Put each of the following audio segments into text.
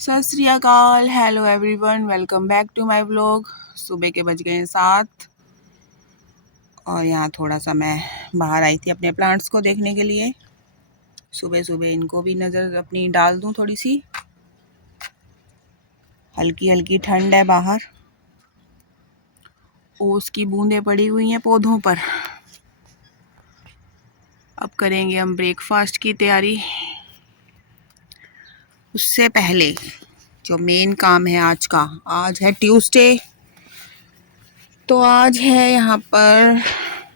सत Sri Akal, hello everyone, welcome back to my vlog. सुबह के बज गए हैं 7 और यहाँ थोड़ा सा मैं बाहर आई थी अपने प्लांट्स को देखने के लिए। सुबह सुबह इनको भी नज़र अपनी डाल दूँ थोड़ी सी। हल्की हल्की ठंड है बाहर, ओस की बूंदें पड़ी हुई हैं पौधों पर। अब करेंगे हम ब्रेकफास्ट की तैयारी। उससे पहले जो मेन काम है आज का, आज है ट्यूसडे, तो आज है यहाँ पर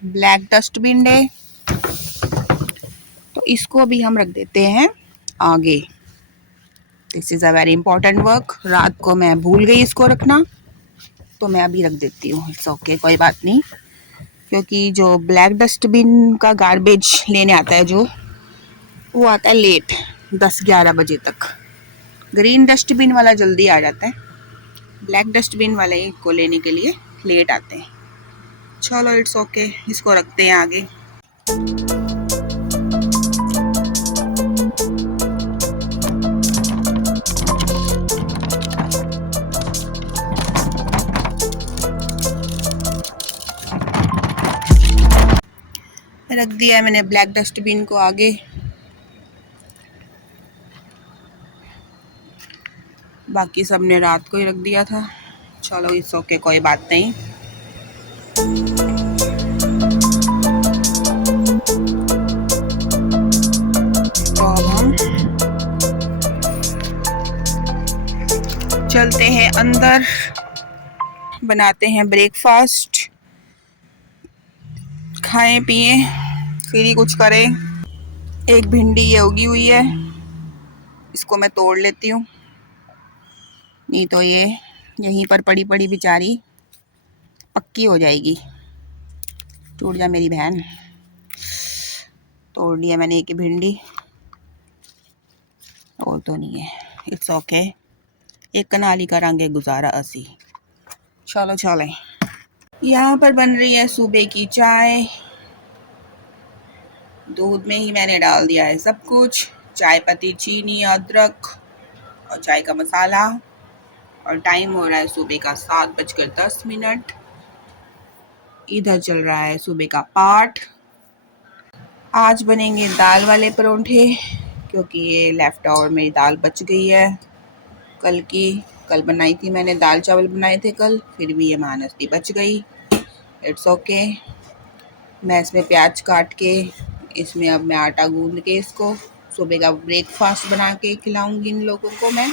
ब्लैक डस्टबिन डे। तो इसको भी हम रख देते हैं आगे। This is a very important work. रात को मैं भूल गई इसको रखना, तो मैं अभी रख देती हूँ। इट्स ओके, कोई बात नहीं, क्योंकि जो ब्लैक डस्टबिन का गार्बेज लेने आता है जो, वो आता है लेट, 10-11 बजे तक। ग्रीन डस्टबिन वाला जल्दी आ जाता है, ब्लैक डस्टबिन वाले को लेने के लिए लेट आते हैं। चलो इट्स ओके, इसको रखते हैं आगे। रख दिया है मैंने ब्लैक डस्टबिन को आगे। बाकी सब ने रात को ही रख दिया था। चलो इट्स ओके, कोई बात नहीं। तो अब हम चलते हैं अंदर, बनाते हैं ब्रेकफास्ट, खाएं पिए फिर ही कुछ करें। एक भिंडी ये उगी हुई है, इसको मैं तोड़ लेती हूँ, नहीं तो ये यहीं पर पड़ी पड़ी बेचारी पक्की हो जाएगी। टूट जा मेरी बहन। तोड़ लिया मैंने एक भिंडी, और तो नहीं है। इट्स ओके, एक कनाली करांगे गुजारा असी। चलो चलें। यहाँ पर बन रही है सुबह की चाय। दूध में ही मैंने डाल दिया है सब कुछ, चाय पत्ती, चीनी, अदरक और चाय का मसाला। और टाइम हो रहा है सुबह का 7:10। इधर चल रहा है सुबह का पाठ। आज बनेंगे दाल वाले परोंठे, क्योंकि ये लेफ्ट ओवर मेरी दाल बच गई है कल की। कल बनाई थी मैंने, दाल चावल बनाए थे कल, फिर भी ये मानसती बच गई। It's okay. मैं इसमें प्याज काट के, इसमें अब मैं आटा गूंद के इसको सुबह का ब्रेकफास्ट बना के खिलाऊंगी इन लोगों को मैं।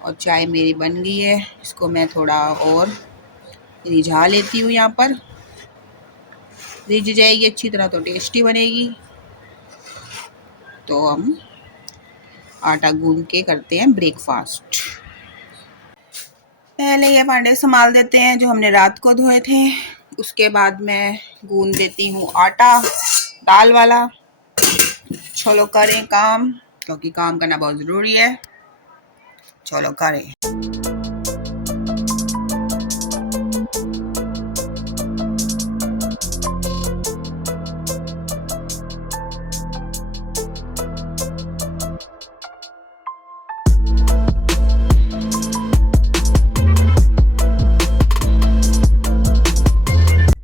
और चाय मेरी बन गई है, इसको मैं थोड़ा और रिझा लेती हूँ। यहाँ पर रिझ जाएगी अच्छी तरह तो टेस्टी बनेगी। तो हम आटा गूंद के करते हैं ब्रेकफास्ट। पहले ये भांडे संभाल देते हैं जो हमने रात को धोए थे, उसके बाद मैं गूंद देती हूँ आटा दाल वाला। चलो करें काम, क्योंकि काम करना बहुत ज़रूरी है। चलो करें।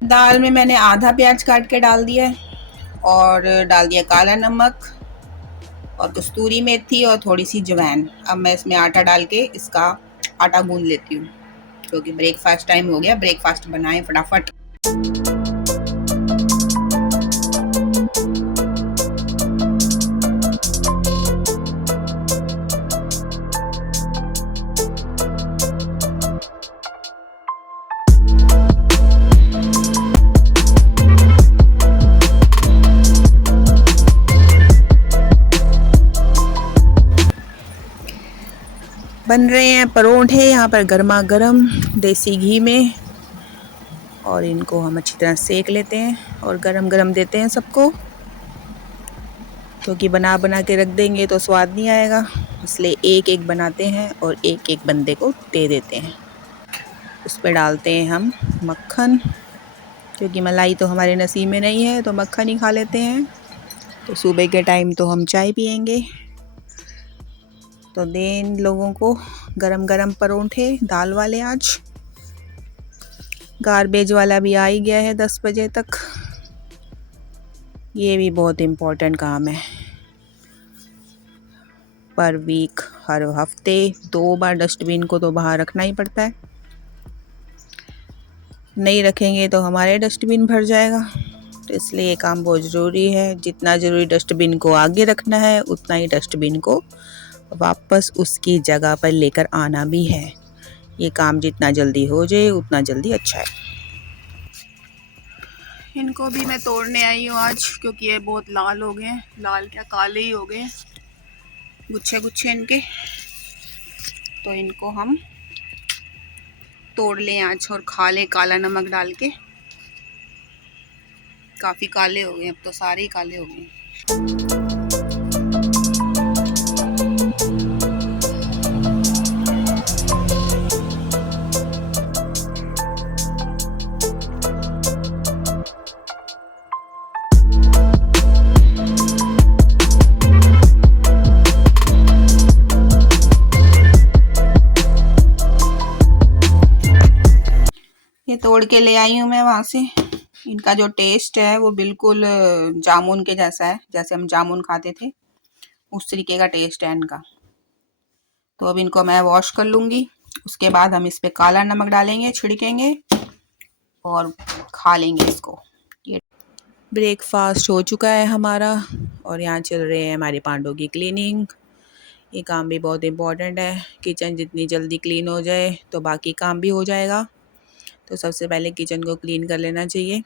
दाल में मैंने आधा प्याज काट के डाल दिया है, और डाल दिया काला नमक और कस्तूरी मेथी और थोड़ी सी जवैन। अब मैं इसमें आटा डाल के इसका आटा गूंद लेती हूँ, क्योंकि ब्रेकफास्ट टाइम हो गया। ब्रेकफास्ट बनाएं फटाफट। बन रहे हैं परोंठे यहाँ पर गर्मा गर्म देसी घी में, और इनको हम अच्छी तरह सेक लेते हैं और गरम गरम देते हैं सबको, क्योंकि बना बना के रख देंगे तो स्वाद नहीं आएगा। इसलिए एक एक बनाते हैं और एक एक बंदे को दे देते हैं। उस पर डालते हैं हम मक्खन, क्योंकि मलाई तो हमारे नसीब में नहीं है, तो मक्खन ही खा लेते हैं। तो सुबह के टाइम तो हम चाय पियेंगे, तो दें इन लोगों को गरम गरम परोठे दाल वाले। आज गार्बेज वाला भी आ ही गया है 10 बजे तक। ये भी बहुत इम्पोर्टेंट काम है। पर वीक हर हफ्ते 2 बार डस्टबिन को तो बाहर रखना ही पड़ता है। नहीं रखेंगे तो हमारे डस्टबिन भर जाएगा। तो इसलिए ये काम बहुत ज़रूरी है। जितना ज़रूरी डस्टबिन को आगे रखना है उतना ही डस्टबिन को वापस उसकी जगह पर लेकर आना भी है। ये काम जितना जल्दी हो जाए उतना जल्दी अच्छा है। इनको भी मैं तोड़ने आई हूँ आज, क्योंकि ये बहुत लाल हो गए हैं। लाल क्या, काले ही हो गए हैं गुच्छे गुच्छे इनके। तो इनको हम तोड़ लें आज और खा लें काला नमक डाल के। काफ़ी काले हो गए, अब तो सारे ही काले हो गए। ये तोड़ के ले आई हूँ मैं वहाँ से। इनका जो टेस्ट है वो बिल्कुल जामुन के जैसा है, जैसे हम जामुन खाते थे उस तरीके का टेस्ट है इनका। तो अब इनको मैं वॉश कर लूँगी। उसके बाद हम इस पे काला नमक डालेंगे, छिड़केंगे और खा लेंगे इसको। ये ब्रेकफास्ट हो चुका है हमारा और यहाँ चल रहे हैं हमारे पांडों की क्लीनिंग। ये काम भी बहुत इम्पोर्टेंट है। किचन जितनी जल्दी क्लीन हो जाए तो बाकी काम भी हो जाएगा। तो सबसे पहले किचन को क्लीन कर लेना चाहिए,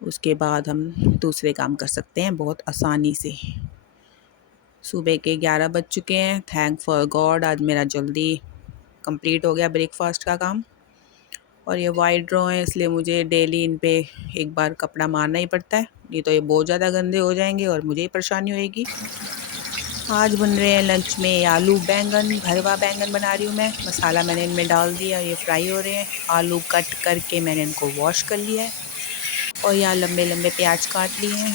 उसके बाद हम दूसरे काम कर सकते हैं बहुत आसानी से। सुबह के 11 बज चुके हैं। थैंक फॉर गॉड आज मेरा जल्दी कंप्लीट हो गया ब्रेकफास्ट का काम। और ये वाइट ड्रॉ है इसलिए मुझे डेली इन पे एक बार कपड़ा मारना ही पड़ता है, नहीं तो ये बहुत ज़्यादा गंदे हो जाएंगे और मुझे ही परेशानी होएगी। आज बन रहे हैं लंच में आलू बैंगन। भरवा बैंगन बना रही हूँ मैं। मसाला मैंने इनमें डाल दिया, ये फ्राई हो रहे हैं। आलू कट करके मैंने इनको वॉश कर लिया है और यहाँ लंबे लंबे प्याज काट लिए हैं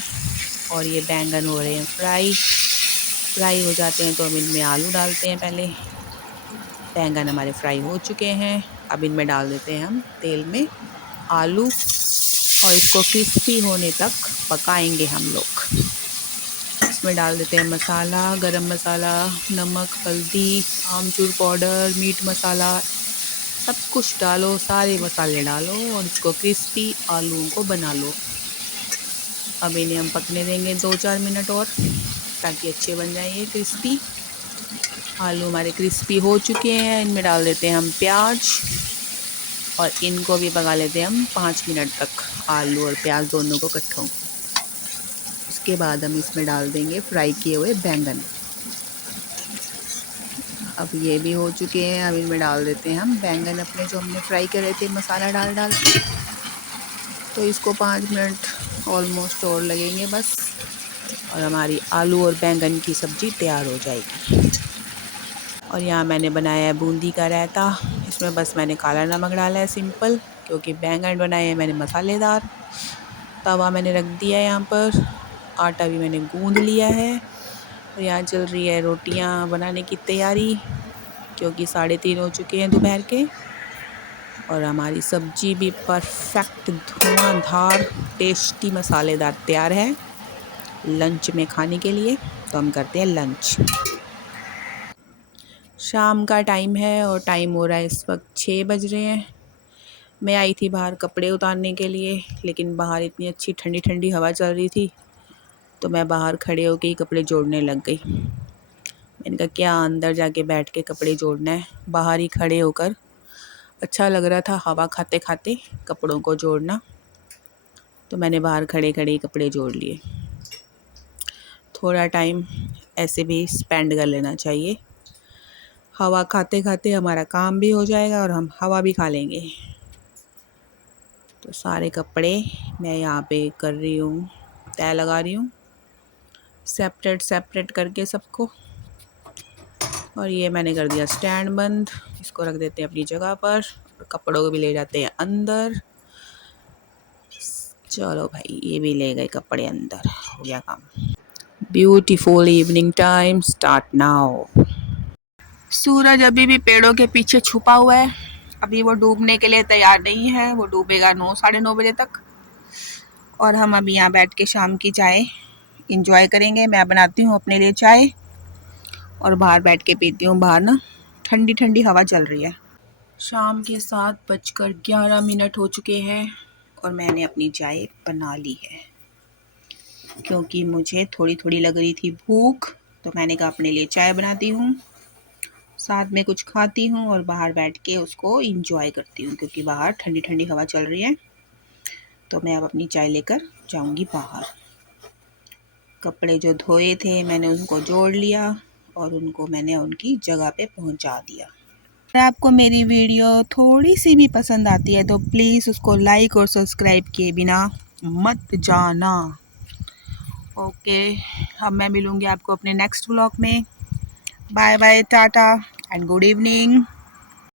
और ये बैंगन हो रहे हैं फ्राई हो जाते हैं तो हम इनमें आलू डालते हैं। पहले बैंगन हमारे फ्राई हो चुके हैं, अब इनमें डाल देते हैं हम तेल में आलू और इसको क्रिस्पी होने तक पकाएंगे हम लोग। इसमें डाल देते हैं मसाला, गरम मसाला, नमक, हल्दी, आमचूर पाउडर, मीट मसाला, सब कुछ डालो, सारे मसाले डालो और इसको क्रिस्पी आलूओं को बना लो। अब इन्हें हम पकने देंगे 2-4 मिनट और, ताकि अच्छे बन जाए ये क्रिस्पी। आलू हमारे क्रिस्पी हो चुके हैं। इनमें डाल देते हैं हम प्याज और इनको भी पका लेते हैं हम 5 मिनट तक, आलू और प्याज दोनों को इकट्ठों। उसके बाद हम इसमें डाल देंगे फ्राई किए हुए बैंगन। अब ये भी हो चुके हैं। अब इनमें डाल देते हैं हम बैंगन अपने जो हमने फ्राई करे थे मसाला डाल के। तो इसको 5 मिनट ऑलमोस्ट और लगेंगे बस, और हमारी आलू और बैंगन की सब्ज़ी तैयार हो जाएगी। और यहाँ मैंने बनाया है बूंदी का रायता। इसमें बस मैंने काला नमक डाला है सिंपल, क्योंकि बैंगन बनाए हैं मैंने मसालेदार। तवा मैंने रख दिया है यहाँ पर, आटा भी मैंने गूंद लिया है और यहाँ चल रही है रोटियाँ बनाने की तैयारी, क्योंकि 3:30 हो चुके हैं दोपहर के। और हमारी सब्जी भी परफेक्ट धुआंधार टेस्टी मसालेदार तैयार है लंच में खाने के लिए। तो हम करते हैं लंच। शाम का टाइम है और टाइम हो रहा है इस वक्त 6 बज रहे हैं। मैं आई थी बाहर कपड़े उतारने के लिए, लेकिन बाहर इतनी अच्छी ठंडी ठंडी हवा चल रही थी तो मैं बाहर खड़े होकर ही कपड़े जोड़ने लग गई। मैंने कहा क्या अंदर जाके बैठ के कपड़े जोड़ना है, बाहर ही खड़े होकर अच्छा लग रहा था हवा खाते खाते कपड़ों को जोड़ना। तो मैंने बाहर खड़े खड़े ही कपड़े जोड़ लिए। थोड़ा टाइम ऐसे भी स्पेंड कर लेना चाहिए, हवा खाते खाते हमारा काम भी हो जाएगा और हम हवा भी खा लेंगे। तो सारे कपड़े मैं यहाँ पे कर रही हूँ, तय लगा रही हूँ सेपरेट सेपरेट करके सबको। और ये मैंने कर दिया स्टैंड बंद, इसको रख देते हैं अपनी जगह पर और कपड़ों को भी ले जाते हैं अंदर। चलो भाई, ये भी ले गए कपड़े अंदर, हो गया काम। Beautiful evening time start now. सूरज अभी भी पेड़ों के पीछे छुपा हुआ है, अभी वो डूबने के लिए तैयार नहीं है, वो डूबेगा 9 साढ़े 9 बजे तक। और हम अभी यहाँ बैठ के शाम की चाय इंजॉय करेंगे। मैं बनाती हूँ अपने लिए चाय और बाहर बैठ के पीती हूँ। बाहर ना ठंडी ठंडी हवा चल रही है। शाम के 7:11 हो चुके हैं और मैंने अपनी चाय बना ली है, क्योंकि मुझे थोड़ी थोड़ी लग रही थी भूख, तो मैंने कहा अपने लिए चाय बनाती हूँ, साथ में कुछ खाती हूँ और बाहर बैठ के उसको इंजॉय करती हूँ, क्योंकि बाहर ठंडी ठंडी हवा चल रही है। तो मैं अब अपनी चाय लेकर जाऊँगी बाहर। कपड़े जो धोए थे मैंने उनको जोड़ लिया और उनको मैंने उनकी जगह पे पहुँचा दिया। अगर आपको मेरी वीडियो थोड़ी सी भी पसंद आती है तो प्लीज़ उसको लाइक और सब्सक्राइब किए बिना मत जाना। ओके, अब मैं मिलूँगी आपको अपने नेक्स्ट व्लॉग में। Bye bye, tata and good evening.